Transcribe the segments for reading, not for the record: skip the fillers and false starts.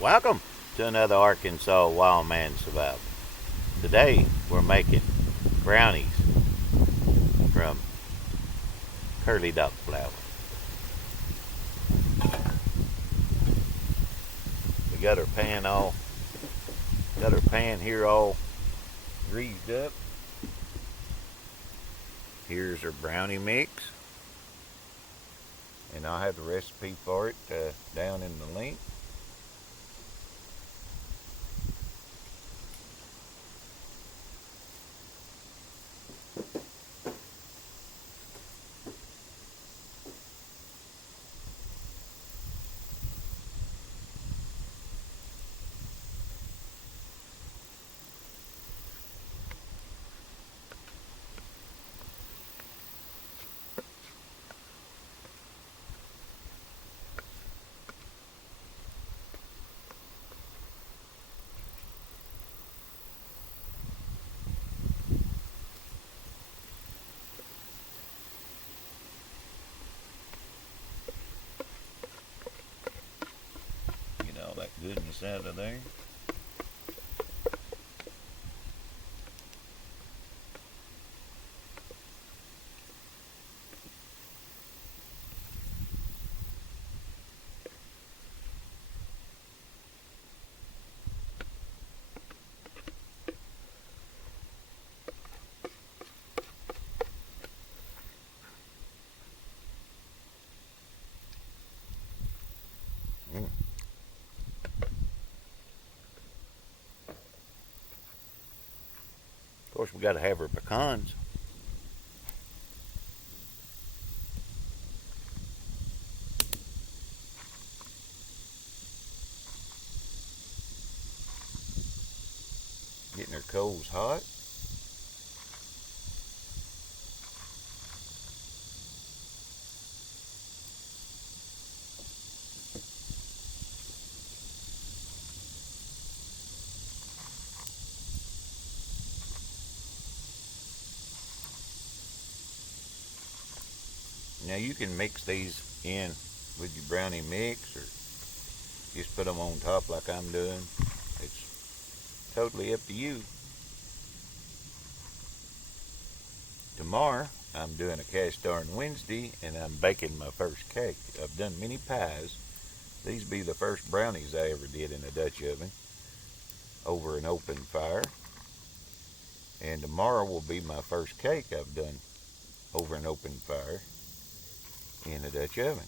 Welcome to another Arkansas Wild Man Survival. Today we're making brownies from curly dock flour. We got our pan here all greased up. Here's our brownie mix, and I'll have the recipe for it down in the link. Get all that goodness out of there. Of course, we got to have our pecans. Getting our coals hot. Now you can mix these in with your brownie mix or just put them on top like I'm doing. It's totally up to you. Tomorrow I'm doing a cast iron Wednesday and I'm baking my first cake. I've done many pies. These be the first brownies I ever did in a Dutch oven over an open fire. And tomorrow will be my first cake I've done over an open fire in a Dutch oven.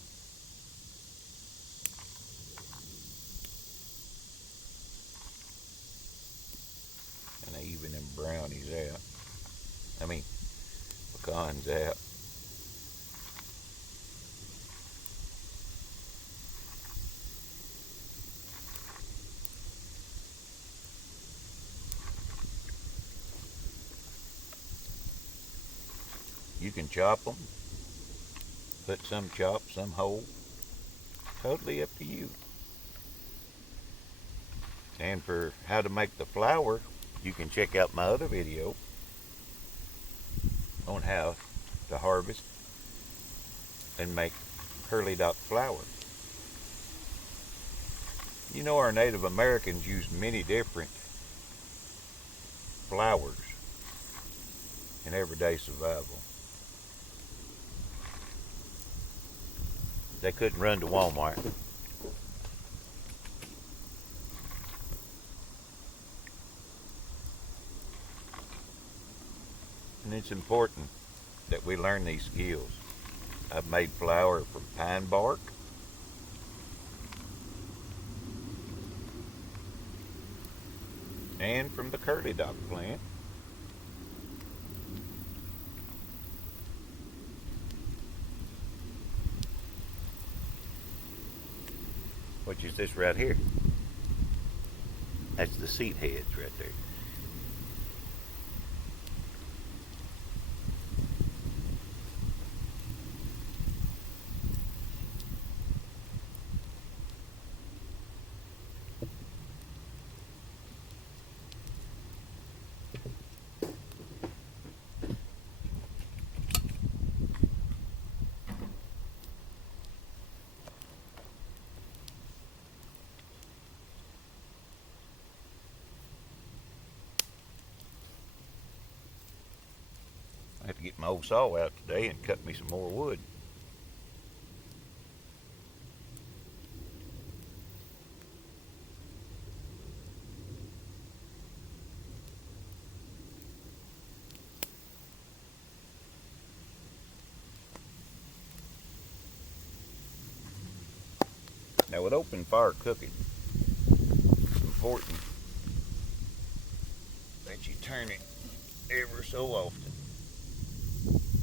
And I even them brownies out. Pecans out. You can chop them. Put some chopped, some whole. Totally up to you. And for how to make the flour, you can check out my other video on how to harvest and make curly dock flour. You know, our Native Americans used many different flours in everyday survival. They couldn't run to Walmart. And it's important that we learn these skills. I've made flour from pine bark, and from the curly dock plant. Which is this right here. That's the seat heads right there. to get my old saw out today and cut me some more wood. Now with open fire cooking, it's important that you turn it ever so often.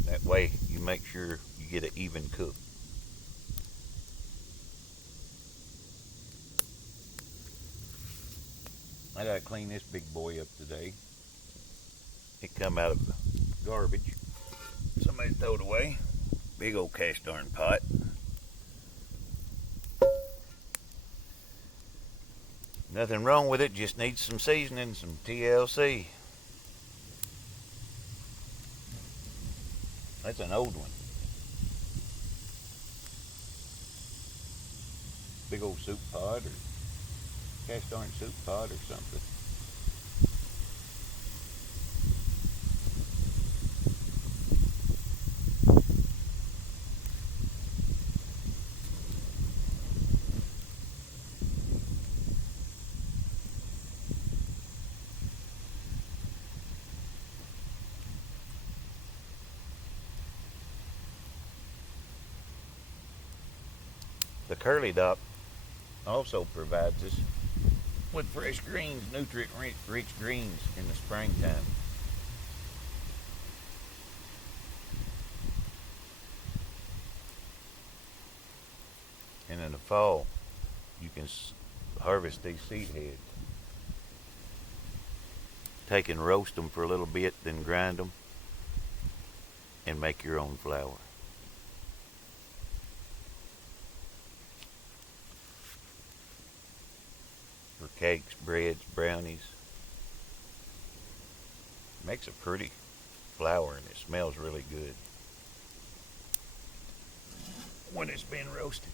That way you make sure you get an even cook. I gotta clean this big boy up today. It come out of the garbage. Somebody threw it away. Big old cast iron pot. Nothing wrong with it, just needs some seasoning, some TLC. That's an old one. Big old soup pot or cast iron soup pot or something. The curly dop also provides us with fresh greens, nutrient-rich greens in the springtime. And in the fall, you can harvest these seed heads. Take and roast them for a little bit, then grind them and make your own flour. For cakes, breads, brownies. Makes a pretty flour and it smells really good when it's been roasted.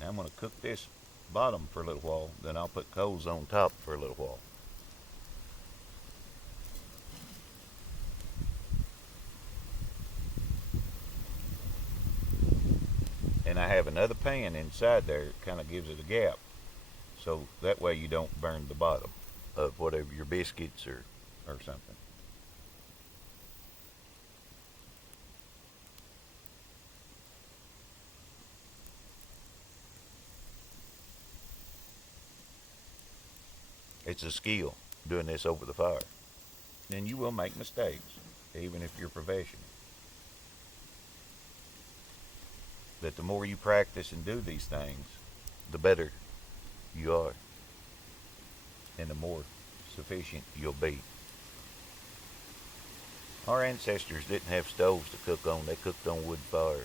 Now I'm going to cook this bottom for a little while, then I'll put coals on top for a little while. And I have another pan inside there that kind of gives it a gap, so that way you don't burn the bottom of whatever your biscuits or something. It's a skill doing this over the fire. And you will make mistakes, even if you're professional. But the more you practice and do these things, the better you are. And the more sufficient you'll be. Our ancestors didn't have stoves to cook on, they cooked on wood fires.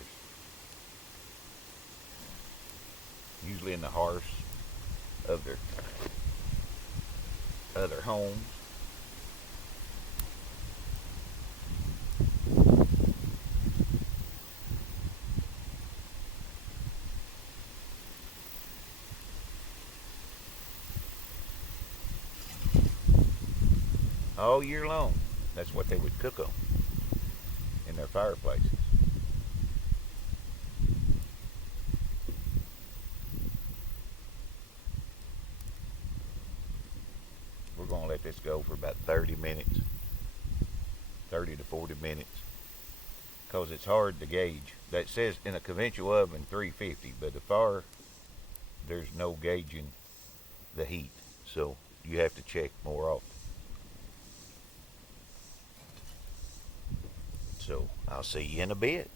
Usually in the hearths of their other homes. All year long, that's what they would cook on in their fireplaces. We're going to let this go for about 30 minutes, 30 to 40 minutes, because it's hard to gauge. That says in a conventional oven 350, but the fire, there's no gauging the heat, so you have to check more often. So I'll see you in a bit.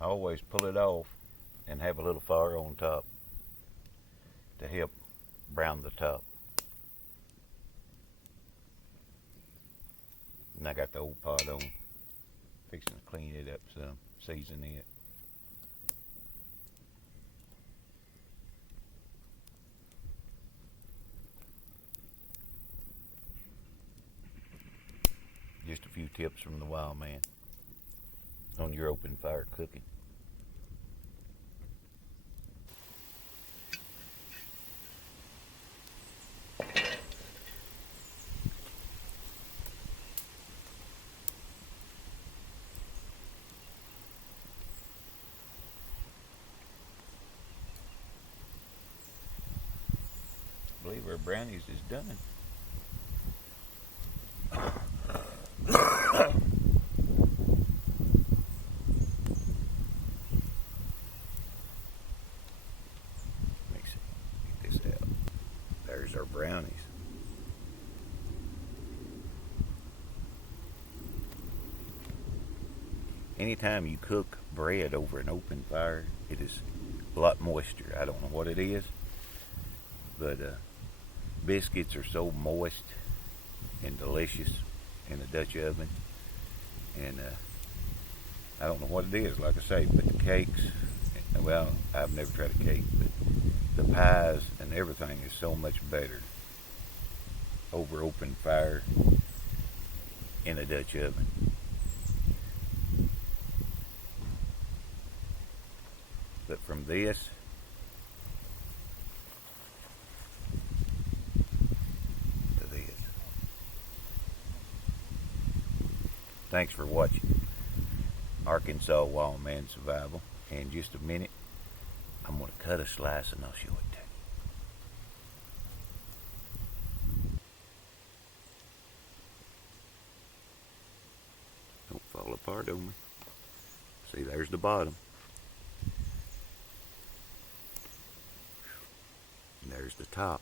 I always pull it off and have a little fire on top to help brown the top. And I got the old pot on, fixing to clean it up some, season it. just a few tips from the wild man on your open fire cooking. I believe our brownies is done. Let me see. Get this out. There's our brownies. Anytime you cook bread over an open fire, it is a lot moisture. I don't know what it is, but biscuits are so moist and delicious in the Dutch oven. And I don't know what it is, like I say, but the cakes, well, I've never tried a cake, but the pies and everything is so much better over open fire in a Dutch oven. But from this to this. Thanks for watching Arkansas Wild Man Survival. In just a minute, I'm going to cut a slice and I'll show it to you. Don't fall apart on me. See, there's the bottom. And there's the top.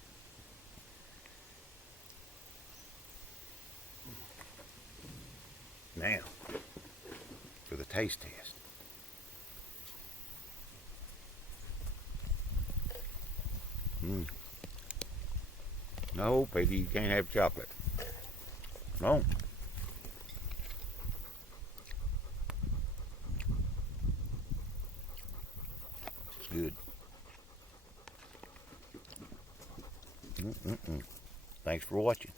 Now, for the taste test. No, Peggy, you can't have chocolate. No. It's good. Thanks for watching.